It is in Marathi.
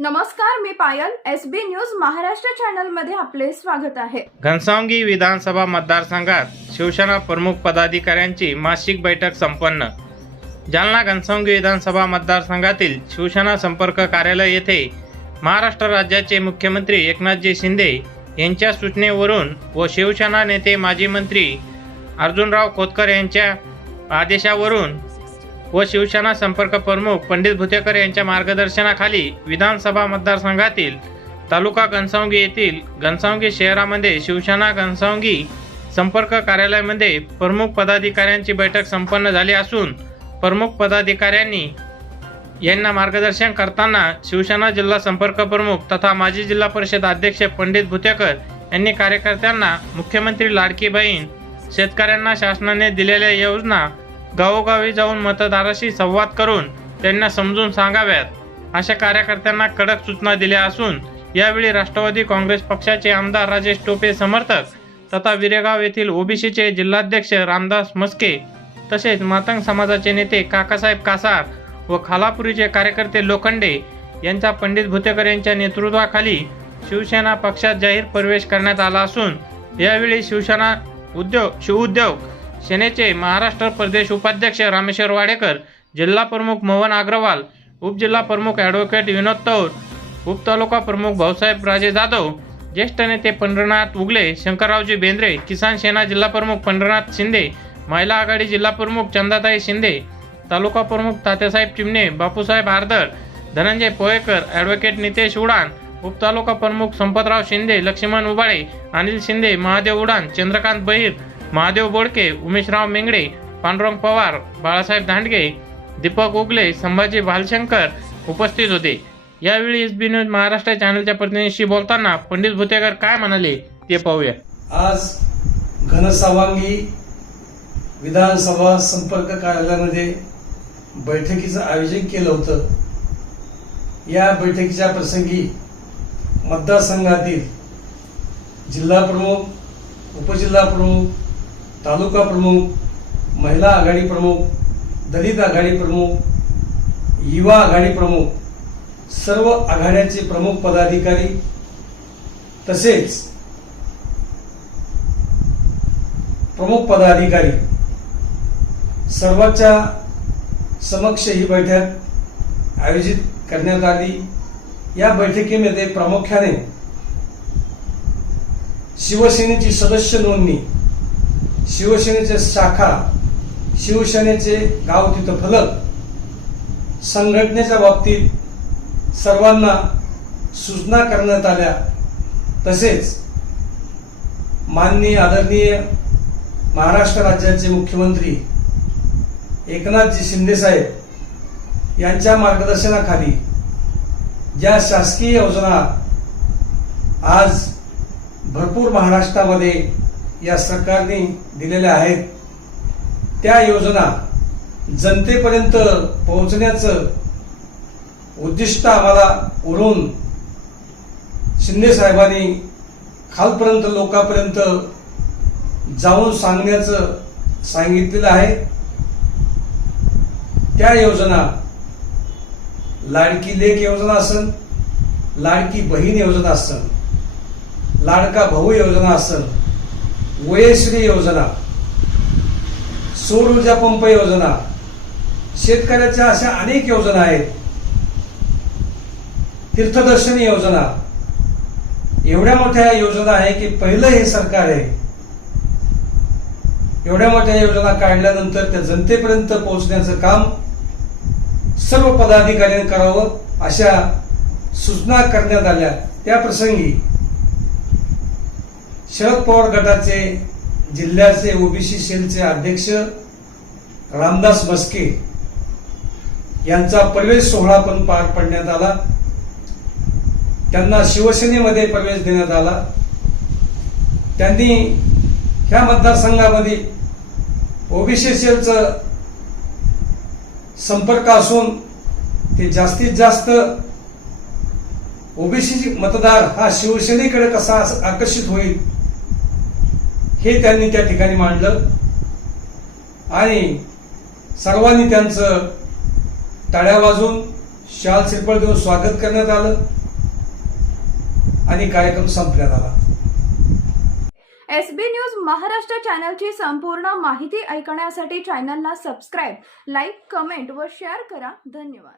नमस्कार मी Payal S B news Maharashtra चॅनलमध्ये आपले स्वागत आहे. घनसावंगी विधानसभा मतदारसंघात शिवसेना प्रमुख पदाधिकाऱ्यांची मासिक बैठक संपन्न. जालना घनसावंगी विधानसभा मतदारसंघातील शिवसेना संपर्क कार्यालय येथे महाराष्ट्र राज्याचे मुख्यमंत्री एकनाथजी शिंदे यांच्या सूचनेवरून व शिवसेना नेते माजी मंत्री अर्जुनराव खोतकर यांच्या आदेशावरून व शिवसेना संपर्क प्रमुख पंडित भुतेकर यांच्या मार्गदर्शनाखाली विधानसभा मतदारसंघातील तालुका घनसावंगी येथील घनसावंगी शहरामध्ये शिवसेना घनसावंगी संपर्क कार्यालयामध्ये प्रमुख पदाधिकाऱ्यांची बैठक संपन्न झाली असून प्रमुख पदाधिकाऱ्यांनी यांना मार्गदर्शन करताना शिवसेना जिल्हा संपर्क प्रमुख तथा माजी जिल्हा परिषद अध्यक्ष पंडित भुतेकर यांनी कार्यकर्त्यांना मुख्यमंत्री लाडकी बहीण शेतकऱ्यांना शासनाने दिलेल्या योजना गावोगावी जाऊन मतदाराशी संवाद करून त्यांना समजून सांगाव्यात. अशा कार्यकर्त्यांना कडक सूचना दिल्या असून यावेळी राष्ट्रवादी काँग्रेस पक्षाचे आमदार राजेश टोपे समर्थक तथा विरेगाव येथील ओबीसीचे जिल्हाध्यक्ष रामदास मस्के तसेच मातंग समाजाचे नेते काकासाहेब कासार व खालापुरीचे कार्यकर्ते लोखंडे यांचा पंडित भुतेकर यांच्या नेतृत्वाखाली शिवसेना पक्षात जाहीर प्रवेश करण्यात आला असून यावेळी शिवसेना उद्योग शिवउद्योग सेनेचे महाराष्ट्र प्रदेश उपाध्यक्ष रामेश्वर वाडेकर जिल्हा प्रमुख मोहन अग्रवाल उपजिल्हा प्रमुख ॲडव्होकेट विनोद तौर उपतालुका प्रमुख भाऊसाहेब राजे जाधव ज्येष्ठ नेते पंढरनाथ उगले शंकररावजी बेंद्रे किसान सेना जिल्हा प्रमुख पंढरनाथ शिंदे महिला आघाडी जिल्हा प्रमुख चंदाताई शिंदे तालुका प्रमुख तात्यासाहेब चिमणे बापूसाहेब हार्दर धनंजय पोयेकर ॲडव्होकेट नितेश उडान उपतालुका प्रमुख संपतराव शिंदे लक्ष्मण उबाळे अनिल शिंदे महादेव उडान चंद्रकांत बहिर महादेव बोडके उमेशराव मेंगडे पांडुरंग पवार बाळासाहेब दांडगे दीपक उगले संभाजी भालशंकर उपस्थित होते. यावेळी एस बी न्यूज महाराष्ट्र चॅनलच्या प्रतिनिधीशी बोलताना पंडित भुतेकर काय म्हणाले ते पाहूया. आज घनसावांगी विधानसभा संपर्क कार्यालयामध्ये बैठकीचं आयोजन केलं होतं. या बैठकीच्या प्रसंगी मतदारसंघातील जिल्हाप्रमुख उपजिल्हाप्रमुख तालुका प्रमुख महिला आघाडी प्रमुख दलित आघाडी प्रमुख युवा आघाडी प्रमुख सर्व आघाड्याचे प्रमुख पदाधिकारी तसेच प्रमुख पदाधिकारी सर्वांच्या समक्ष ही बैठक आयोजित करण्यात आली. या बैठकीमध्ये प्रामुख्याने शिवसेनेची सदस्य नोंदणी शिवसेनेचे शाखा शिवसेनेचे गाव तिथं फलक. संघटनेच्या बाबतीत सर्वांना सूचना करण्यात आल्या. तसेच माननीय आदरणीय महाराष्ट्र राज्याचे मुख्यमंत्री एकनाथजी शिंदेसाहेब यांच्या मार्गदर्शनाखाली ज्या शासकीय योजना आज भरपूर महाराष्ट्रामध्ये या सरकारने दिलेल्या आहेत. त्या योजना जनतेपर्यंत पोहोचण्याचं उद्दिष्ट आम्हाला उरून शिंदे साहेबांनी खालपर्यंत लोकांपर्यंत जाऊन सांगण्याचं सांगितलेलं आहे. त्या योजना लाडकी लेख योजना असन लाडकी बहीण योजना असन लाडका भाऊ योजना असन वयश्री योजना सौर ऊर्जा पंप योजना शेतकऱ्याच्या अशा अनेक योजना आहेत. तीर्थदर्शनी योजना. एवढ्या मोठ्या योजना आहे की पहिलं हे सरकार आहे. एवढ्या मोठ्या योजना काढल्यानंतर त्या जनतेपर्यंत पोहोचण्याचं काम सर्व पदाधिकाऱ्यांनी करावं अशा सूचना करण्यात आल्या. त्या प्रसंगी शरद पवार गटाचे जिल्ह्याचे ओबीसी सेलचे अध्यक्ष रामदास मस्के यांचा प्रवेश सोहळा पण पार पडण्यात आला. त्यांना शिवसेनेमध्ये प्रवेश देण्यात आला. त्यांनी ह्या मतदारसंघामध्ये ओबीसी सेलचं संपर्क असून ते जास्तीत जास्त ओबीसी मतदार हा शिवसेनेकडे कसा आकर्षित होईल हे त्यांनी त्या ठिकाणी मांडलं. आणि सर्वांनी त्यांचं टाळ्या वाजून शाल श्रीफळ देऊन स्वागत करण्यात आलं. आणि कार्यक्रम संपण्यात आला. एस बी न्यूज महाराष्ट्र चॅनलची संपूर्ण माहिती ऐकण्यासाठी चॅनलला सबस्क्राईब लाईक कमेंट व शेअर करा. धन्यवाद.